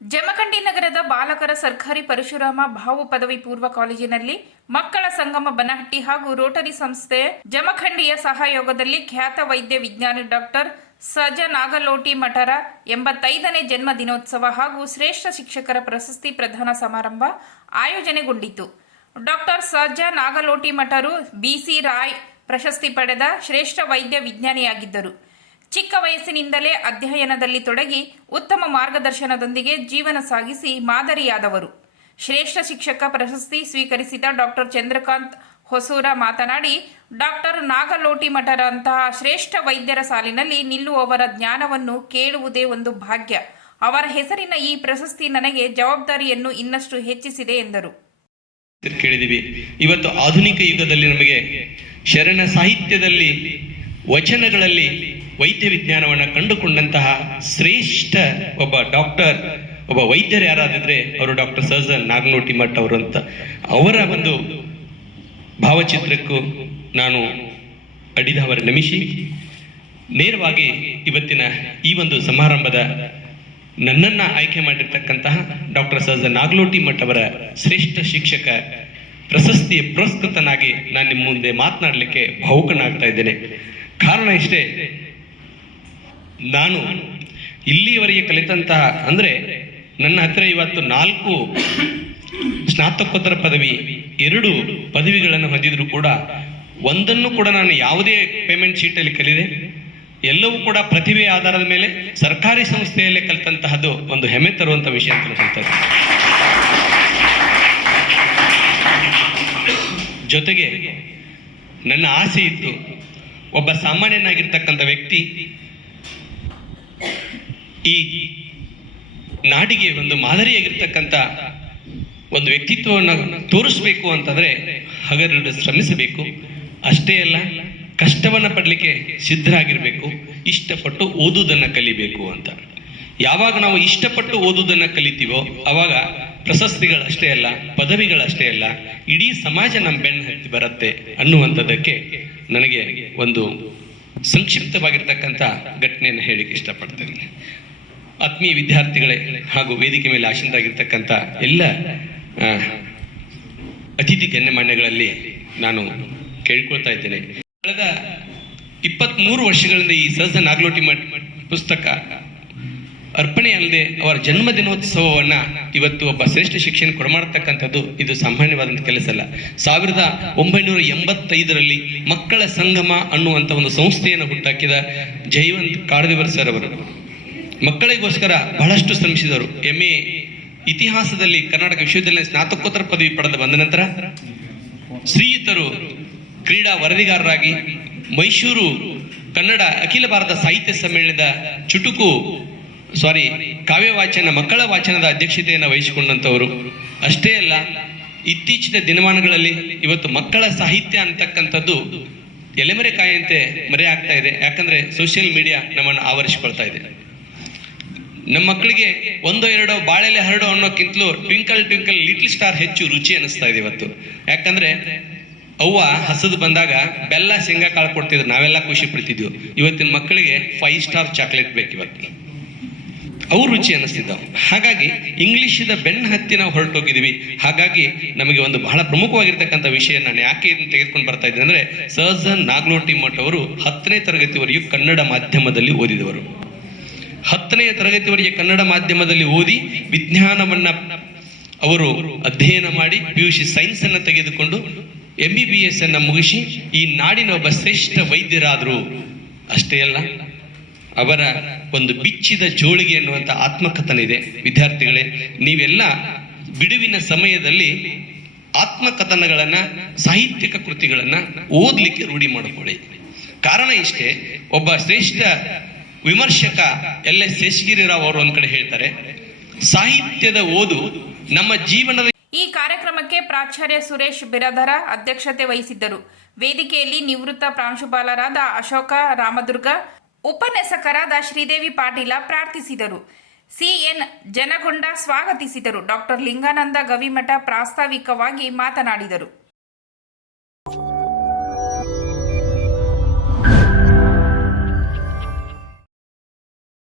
ಜಮಖಂಡಿ ನಗರದ ಬಾಲಕರ ಸರ್ಕಾರಿ ಪರಶುರಾಮ ಭಾವು ಪದವಿ ಪೂರ್ವ ಕಾಲೇಜಿನಲ್ಲಿ ಮಕ್ಕಳ ಸಂಗಮ ಬನಹಟ್ಟಿ ಹಾಗೂ ರೋಟರಿ ಸಂಸ್ಥೆ ಜಮಖಂಡಿಯ ಸಹಯೋಗದಲ್ಲಿ ಖ್ಯಾತ ವೈದ್ಯ ವಿಜ್ಞಾನಿ ಡಾಕ್ಟರ್ ಸಜ ನಾಗಲೋಟಿ ಮಠರ ಎಂಬತ್ತೈದನೇ ಜನ್ಮ ದಿನೋತ್ಸವ ಹಾಗೂ ಶ್ರೇಷ್ಠ ಶಿಕ್ಷಕರ ಪ್ರಶಸ್ತಿ ಪ್ರದಾನ ಸಮಾರಂಭ ಆಯೋಜನೆಗೊಂಡಿತು. ಡಾಕ್ಟರ್ ಸಜ ನಾಗಲೋಟಿ ಮಠರು ಬಿಸಿ ರಾಯ್ ಪ್ರಶಸ್ತಿ ಪಡೆದ ಶ್ರೇಷ್ಠ ವೈದ್ಯ ವಿಜ್ಞಾನಿಯಾಗಿದ್ದರು. ಚಿಕ್ಕ ವಯಸ್ಸಿನಿಂದಲೇ ಅಧ್ಯಯನದಲ್ಲಿ ತೊಡಗಿ ಉತ್ತಮ ಮಾರ್ಗದರ್ಶನದೊಂದಿಗೆ ಜೀವನ ಸಾಗಿಸಿ ಮಾದರಿಯಾದವರು. ಶ್ರೇಷ್ಠ ಶಿಕ್ಷಕ ಪ್ರಶಸ್ತಿ ಸ್ವೀಕರಿಸಿದ ಡಾಕ್ಟರ್ ಚಂದ್ರಕಾಂತ್ ಹೊಸೂರ ಮಾತನಾಡಿ, ಡಾಕ್ಟರ್ ನಾಗಲೋಟಿ ಮಠರಂತಹ ಶ್ರೇಷ್ಠ ವೈದ್ಯರ ಸಾಲಿನಲ್ಲಿ ನಿಲ್ಲುವವರ ಜ್ಞಾನವನ್ನು ಕೇಳುವುದೇ ಒಂದು ಭಾಗ್ಯ. ಅವರ ಹೆಸರಿನ ಈ ಪ್ರಶಸ್ತಿ ನನಗೆ ಜವಾಬ್ದಾರಿಯನ್ನು ಇನ್ನಷ್ಟು ಹೆಚ್ಚಿಸಿದೆ ಎಂದರು. ಕೇಳಿದೀವಿ. ಇವತ್ತು ಆಧುನಿಕ ಯುಗದಲ್ಲಿ ನಮಗೆ ಶರಣ ಸಾಹಿತ್ಯದಲ್ಲಿ, ವಚನಗಳಲ್ಲಿ ವೈದ್ಯ ವಿಜ್ಞಾನವನ್ನು ಕಂಡುಕೊಂಡಂತಹ ಶ್ರೇಷ್ಠ ಒಬ್ಬ ಡಾಕ್ಟರ್, ಒಬ್ಬ ವೈದ್ಯರು ಯಾರಾದಿದ್ರೆ ಅವರು ಡಾಕ್ಟರ್ ಸರ್ಜನ್ ನಾಗನೋಟಿ ಮಠ್ ಅವರು ಅಂತ. ಅವರ ಒಂದು ಭಾವಚಿತ್ರಕ್ಕೂ ನಾನು ಅಡಿದವರ ನಮಿಸಿ ನೇರವಾಗಿ ಇವತ್ತಿನ ಈ ಒಂದು ಸಮಾರಂಭದ ನನ್ನನ್ನ ಆಯ್ಕೆ ಮಾಡಿರ್ತಕ್ಕಂತಹ ಡಾಕ್ಟರ್ ಸರ್ಜನ್ ನಾಗಲೋಟಿ ಮಠ್ ಅವರ ಶ್ರೇಷ್ಠ ಶಿಕ್ಷಕ ಪ್ರಶಸ್ತಿಯ ಪುರಸ್ಕೃತನಾಗಿ ನಾನು ನಿಮ್ಮ ಮುಂದೆ ಮಾತನಾಡಲಿಕ್ಕೆ ಭಾವುಕನಾಗ್ತಾ ಇದ್ದೇನೆ. ಕಾರಣ ಇಷ್ಟೇ ನಾನು ಇಲ್ಲಿಯವರೆಗೆ ಕಲಿತಂತಹ ಅಂದರೆ ನನ್ನ ಹತ್ತಿರ ಇವತ್ತು ನಾಲ್ಕು ಸ್ನಾತಕೋತ್ತರ ಪದವಿ, ಎರಡು ಪದವಿಗಳನ್ನು ಹೊಂದಿದ್ರು ಕೂಡ ಒಂದನ್ನು ಕೂಡ ನಾನು ಯಾವುದೇ ಪೇಮೆಂಟ್ ಶೀಟಲ್ಲಿ ಕಲಿದೆ. ಎಲ್ಲವೂ ಕೂಡ ಪ್ರತಿಭೆ ಆಧಾರದ ಮೇಲೆ ಸರ್ಕಾರಿ ಸಂಸ್ಥೆಯಲ್ಲೇ ಕಲಿತಂತಹದ್ದು ಒಂದು ಹೆಮ್ಮೆ ತರುವಂಥ ವಿಷಯ ಅಂತ ಹೇಳ್ತಾರೆ ಜೊತೆಗೆ ನನ್ನ ಆಸೆ ಇತ್ತು, ಒಬ್ಬ ಸಾಮಾನ್ಯನಾಗಿರ್ತಕ್ಕಂಥ ವ್ಯಕ್ತಿ ಈ ನಾಡಿಗೆ ಒಂದು ಮಾದರಿಯಾಗಿರ್ತಕ್ಕಂಥ ಒಂದು ವ್ಯಕ್ತಿತ್ವವನ್ನು ತೋರಿಸ್ಬೇಕು ಅಂತಂದ್ರೆ ಹಗರಡು ಶ್ರಮಿಸಬೇಕು. ಅಷ್ಟೇ ಅಲ್ಲ, ಕಷ್ಟವನ್ನು ಪಡಲಿಕ್ಕೆ ಸಿದ್ಧರಾಗಿರಬೇಕು, ಇಷ್ಟಪಟ್ಟು ಓದುವುದನ್ನ ಕಲಿಬೇಕು ಅಂತ. ಯಾವಾಗ ನಾವು ಇಷ್ಟಪಟ್ಟು ಓದುವುದನ್ನ ಕಲಿತೀವೋ ಅವಾಗ ಪ್ರಶಸ್ತಿಗಳಷ್ಟೇ ಅಲ್ಲ ಪದವಿಗಳಷ್ಟೇ ಅಲ್ಲ, ಇಡೀ ಸಮಾಜ ನಮ್ಮ ಬೆನ್ನು ಹತ್ತಿ ಬರುತ್ತೆ ಅನ್ನುವಂಥದ್ದಕ್ಕೆ ನನಗೆ ಒಂದು ಸಂಕ್ಷಿಪ್ತವಾಗಿರ್ತಕ್ಕಂಥ ಘಟನೆಯನ್ನು ಹೇಳಿಕ್ಕೆ ಇಷ್ಟಪಡ್ತೇನೆ. ಆತ್ಮೀಯ ವಿದ್ಯಾರ್ಥಿಗಳೇ ಹಾಗೂ ವೇದಿಕೆ ಮೇಲೆ ಆಶೀನರಾಗಿರ್ತಕ್ಕಂಥ ಎಲ್ಲ ಅತಿಥಿ ಗಣ್ಯಮಾನ್ಯಗಳಲ್ಲಿ ನಾನು ಕೇಳ್ಕೊಳ್ತಾ ಇದ್ದೇನೆ. ಕಳೆದ ಇಪ್ಪತ್ಮೂರು ವರ್ಷಗಳಿಂದ ಈ ಸಹಜ ನಾಗಲೋಟಿ ಮಠ ಪುಸ್ತಕ ಅರ್ಪಣೆ ಅಲ್ಲದೆ ಅವರ ಜನ್ಮ ದಿನೋತ್ಸವವನ್ನ ಇವತ್ತು ಒಬ್ಬ ಶ್ರೇಷ್ಠ ಶಿಕ್ಷಣ ಕೊಡಮಾಡ್ತಕ್ಕಂಥದ್ದು ಇದು ಸಾಮಾನ್ಯವಾದಂಥ ಕೆಲಸ ಅಲ್ಲ. ಸಾವಿರದ ಒಂಬೈನೂರ ಎಂಬತ್ತೈದರಲ್ಲಿ ಮಕ್ಕಳ ಸಂಗಮ ಅನ್ನುವಂಥ ಒಂದು ಸಂಸ್ಥೆಯನ್ನು ಹುಟ್ಟಾಕಿದ ಜೈವಂತ್ ಕಾಡದೇವರ್ ಸರ್ ಅವರು. ಮಕ್ಕಳಿಗೋಸ್ಕರ ಬಹಳಷ್ಟು ಶ್ರಮಿಸಿದರು. ಎಂ ಎ ಇತಿಹಾಸದಲ್ಲಿ ಕರ್ನಾಟಕ ವಿಶ್ವವಿದ್ಯಾಲಯ ಸ್ನಾತಕೋತ್ತರ ಪದವಿ ಪಡೆದು ಬಂದ ನಂತರ ಶ್ರೀಯುತರು ಕ್ರೀಡಾ ವರದಿಗಾರರಾಗಿ ಮೈಸೂರು ಕನ್ನಡ ಅಖಿಲ ಭಾರತ ಸಾಹಿತ್ಯ ಸಮ್ಮೇಳನದ ಚುಟುಕು ಸಾರಿ ಕಾವ್ಯ ವಾಚನ, ಮಕ್ಕಳ ವಾಚನದ ಅಧ್ಯಕ್ಷತೆಯನ್ನು ವಹಿಸಿಕೊಂಡಂತವರು ಅಷ್ಟೇ ಅಲ್ಲ, ಇತ್ತೀಚಿನ ದಿನಮಾನಗಳಲ್ಲಿ ಇವತ್ತು ಮಕ್ಕಳ ಸಾಹಿತ್ಯ ಅಂತಕ್ಕಂಥದ್ದು ಎಲೆಮರೆ ಕಾಯಂತೆ ಆಗ್ತಾ ಇದೆ. ಯಾಕಂದ್ರೆ ಸೋಷಿಯಲ್ ಮೀಡಿಯಾ ನಮ್ಮನ್ನು ಆವರಿಸಿಕೊಳ್ತಾ ಇದೆ. ನಮ್ಮ ಮಕ್ಕಳಿಗೆ ಒಂದೋ ಎರಡೋ ಬಾಳೆಲೆ ಹರಡೋ ಅನ್ನೋಕ್ಕಿಂತಲೂ ಟ್ವಿಂಕಲ್ ಟ್ವಿಂಕಲ್ ಲಿಟ್ಲ್ ಸ್ಟಾರ್ ಹೆಚ್ಚು ರುಚಿ ಅನಿಸ್ತಾ ಇದೆ ಇವತ್ತು. ಯಾಕಂದ್ರೆ ಅವ್ವ ಹಸದು ಬಂದಾಗ ಬೆಲ್ಲ ಶೇಂಗಾ ಕಾಳು ಕೊಡ್ತಿದ್ರು, ನಾವೆಲ್ಲ ಖುಷಿ ಪಡ್ತಿದ್ವು. ಇವತ್ತಿನ ಮಕ್ಕಳಿಗೆ ಫೈವ್ ಸ್ಟಾರ್ ಚಾಕ್ಲೇಟ್ ಬೇಕು ಇವತ್ತು. ಅವು ರುಚಿ ಅನ್ನಿಸ್ತಿದ್ದವು ಹಾಗಾಗಿ ಇಂಗ್ಲಿಷದ ಬೆನ್ನ ಹತ್ತಿ ನಾವು ಹೊರಟೋಗಿದ್ದೀವಿ. ಹಾಗಾಗಿ ನಮಗೆ ಒಂದು ಬಹಳ ಪ್ರಮುಖವಾಗಿರ್ತಕ್ಕಂಥ ವಿಷಯ ನಾನು ಯಾಕೆ ಇದನ್ನು ತೆಗೆದುಕೊಂಡು ಬರ್ತಾ ಇದ್ದೆ ಅಂದ್ರೆ, ಸರ್ಜನ್ ನಾಗ್ಲೋಟಿ ಮಠ ಅವರು ಹತ್ತನೇ ತರಗತಿವರೆಗೂ ಕನ್ನಡ ಮಾಧ್ಯಮದಲ್ಲಿ ಓದಿದವರು. ಹತ್ತನೆಯ ತರಗತಿವರೆಗೆ ಕನ್ನಡ ಮಾಧ್ಯಮದಲ್ಲಿ ಓದಿ ವಿಜ್ಞಾನವನ್ನ ಅವರು ಅಧ್ಯಯನ ಮಾಡಿ ಪಿ ಯು ಸಿ ಸೈನ್ಸ್ ಅನ್ನ ತೆಗೆದುಕೊಂಡು ಎಂ ಬಿ ಬಿ ಎಸ್ ಅನ್ನ ಮುಗಿಸಿ ಈ ನಾಡಿನ ಒಬ್ಬ ಶ್ರೇಷ್ಠ ವೈದ್ಯರಾದರು. ಅಷ್ಟೇ ಅಲ್ಲ, ಅವರ ಒಂದು ಬಿಚ್ಚಿದ ಜೋಳಿಗೆ ಎನ್ನುವಂತ ಆತ್ಮಕಥನ ಇದೆ. ವಿದ್ಯಾರ್ಥಿಗಳೇ, ನೀವೆಲ್ಲ ಬಿಡುವಿನ ಸಮಯದಲ್ಲಿ ಆತ್ಮಕಥನಗಳನ್ನ, ಸಾಹಿತ್ಯಿಕ ಕೃತಿಗಳನ್ನ ಓದಲಿಕ್ಕೆ ರೂಢಿ ಮಾಡಿಕೊಳ್ಳಿ. ಕಾರಣ ಇಷ್ಟೇ, ಒಬ್ಬ ಶ್ರೇಷ್ಠ ವಿಮರ್ಶಕ ಎಲ್ ಎಸ್ ಶೇಷಗಿರಿರಾವ್ ಅವರು ಒಂದ್ ಕಡೆ ಹೇಳ್ತಾರೆ, ಸಾಹಿತ್ಯದ ಓದು ನಮ್ಮ ಜೀವನದ ಈ ಕಾರ್ಯಕ್ರಮಕ್ಕೆ ಪ್ರಾಚಾರ್ಯ ಸುರೇಶ್ ಬಿರಧರ ಅಧ್ಯಕ್ಷತೆ ವಹಿಸಿದ್ದರು. ವೇದಿಕೆಯಲ್ಲಿ ನಿವೃತ್ತ ಪ್ರಾಂಶುಪಾಲರಾದ ಅಶೋಕ ರಾಮದುರ್ಗ, ಉಪನ್ಯಾಸಕರಾದ ಶ್ರೀದೇವಿ ಪಾಟೀಲ ಪ್ರಾರ್ಥಿಸಿದರು. ಸಿಎನ್ ಜನಗೊಂಡ ಸ್ವಾಗತಿಸಿದರು. ಡಾಕ್ಟರ್ ಲಿಂಗಾನಂದ ಗವಿಮಠ ಪ್ರಾಸ್ತಾವಿಕವಾಗಿ ಮಾತನಾಡಿದರು.